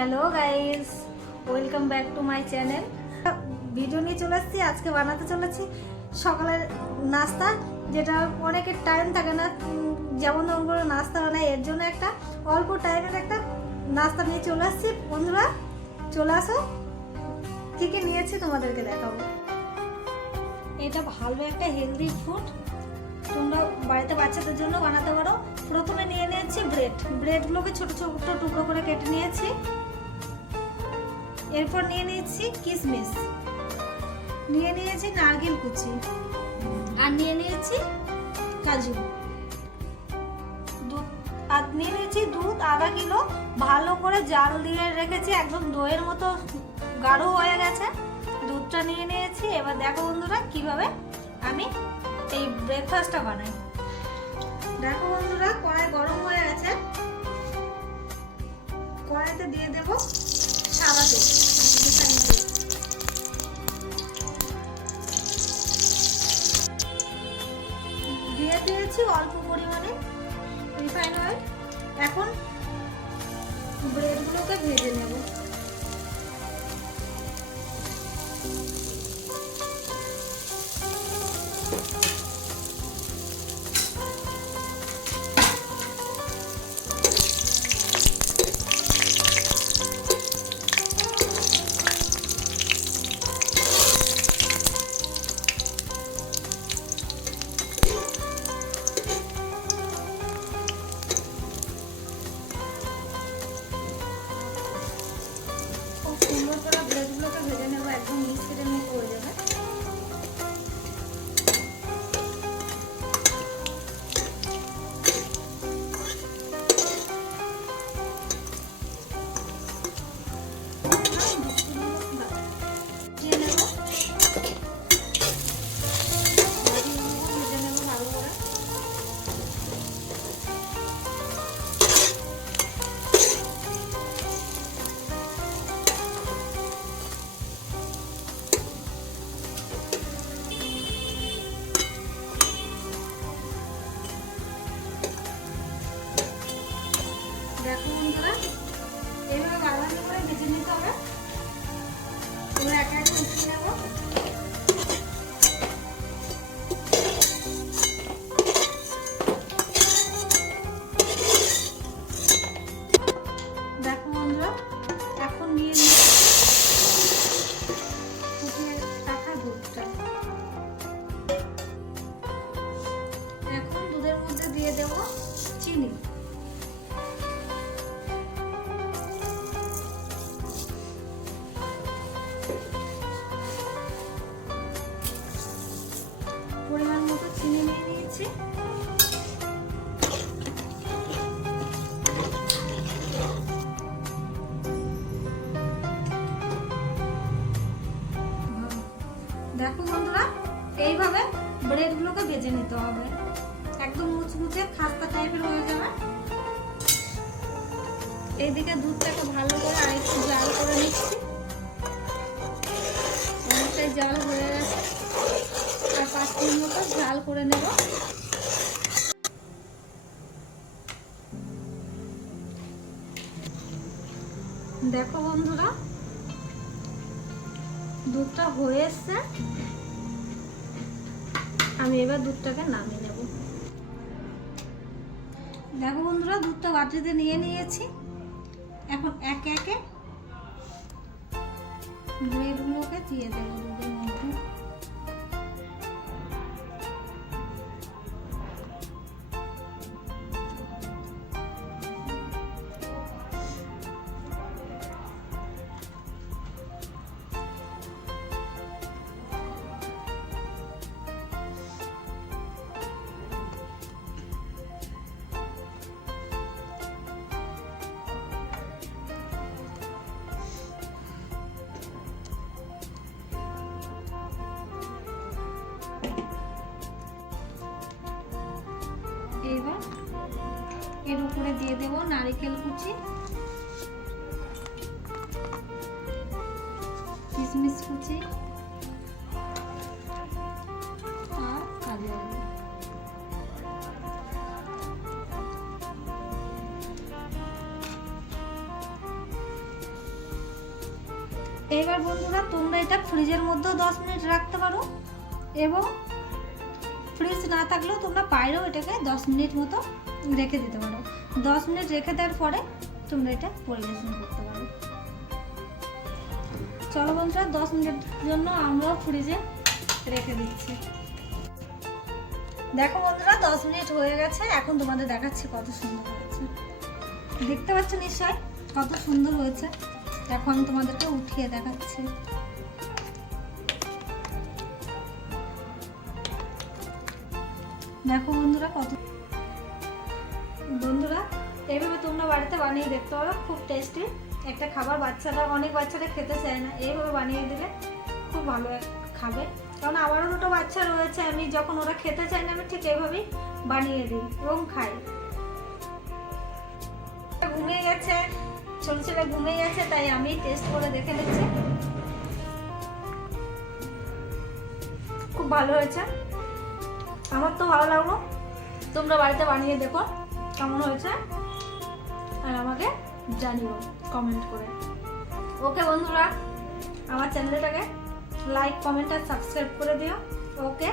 Hello guys welcome back to my channel video নিয়ে চলে আসছি, আজকে বানাতে চলেছি সকালের নাস্তা, যেটা অনেকের টাইম থাকে না যেমন তেমন করে নাস্তা বানাই এর জন্য একটা অল্প টাইমের একটা নাস্তা নিয়ে চলে আসছি। বন্ধুরা, চলে আসো। কী কী নিয়েছি তোমাদেরকে দেখাবো। এটা ভালো একটা হেলদি ফুড তোমরা বাড়িতে বাচ্চাদের জন্য বানাতে পারো। প্রথমে নিয়ে নিয়েছি ব্রেড ব্রেডগুলোকে ছোট ছোট টুকরো করে কেটে নিয়েছি। এরপর নিয়ে নিয়েছি কিশমিশ নিয়ে নিয়েছি নারকেল কুচি। আর নিয়ে নিয়েছি কাজু। দুধ আর নিয়ে নিয়েছি দুধ আধা কিলো। ভালো করে জাল দিয়ে রেখেছি, একদম দইয়ের মতো গাঢ় হয়ে গেছে। দুধটা নিয়ে নিয়েছি। এবার দেখো বন্ধুরা কীভাবে আমি এই ব্রেকফাস্টটা বানাই। দেখো বন্ধুরা কড়াই গরম হয়ে গেছে। কড়াইতে দিয়ে দেব দিয়ে দিয়েছি অল্প পরিমাণে রিফাইন অয়েল এখন ব্রেডগুলোকে ভেজে নেব। একদম মুচমুচে, খাস্তা টাইপের হয়ে যাবে। এইদিকে দুধটাকে ভালো করে আরেকটু জাল করে নিচ্ছি। অনেকটাই জাল হয়ে গেছে। আর পাঁচ মিনিট মতো জাল করে নেব। দেখো বন্ধুরা, দুধটা হয়ে এসছে আমি এবার দুধটাকে নামিয়ে নেব। দেখো বন্ধুরা, দুধটা বাটিতে নিয়ে নিয়েছি। এখন একে একে ব্রেডগুলোকে দিয়ে দেবো দুধের মধ্যে। দিয়ে দেব নারকেল কুচি। কিশমিশ কুচি। আর কাজু এবার বন্ধুরা, তোমরা এটা ফ্রিজের মধ্যেও দশ মিনিট রাখতে পারো এবং ফ্রিজ না থাকলেও তোমরা বাইরেও এটাকে দশ মিনিট মতো রেখে দিতে পারো। দশ মিনিট রেখে দেওয়ার পরে তোমরা এটা পরিবেশন করতে পারো। চলো বন্ধুরা, দশ মিনিটের জন্য আমরাও ফ্রিজে রেখে দিচ্ছি। দেখো বন্ধুরা, দশ মিনিট হয়ে গেছে, এখন তোমাদের দেখাচ্ছি কত সুন্দর হয়েছে। দেখতে পাচ্ছ নিশ্চয় কত সুন্দর হয়েছে? এখন তোমাদেরকে উঠিয়ে দেখাচ্ছি। দেখো বন্ধুরা, কত বন্ধুরা, এইভাবে তোমরা বাড়িতে বানিয়ে দেখতে পারো, খুব টেস্টি একটা খাবার বাচ্চারা, অনেক বাচ্চারা খেতে চায় না, এইভাবে বানিয়ে দিলে খুব ভালো খাবে। কারণ আমারও দুটো বাচ্চা রয়েছে, আমি যখন ওরা খেতে চায় না, আমি ঠিক এইভাবেই বানিয়ে দিই এবং খাই। ঘুমিয়ে গেছে, ছোট ছেলে ঘুমিয়ে গেছে, তাই আমি টেস্ট করে দেখে নিচ্ছি। খুব ভালো হয়েছে। আমার তো ভালো লাগল। তোমরা বাড়িতে বানিয়ে দেখো। কেমন হয়েছে? আর আমাকে জানিও কমেন্ট করে। ওকে বন্ধুরা, আমার চ্যানেলটাকে লাইক কমেন্ট আর সাবস্ক্রাইব করে দিও। ওকে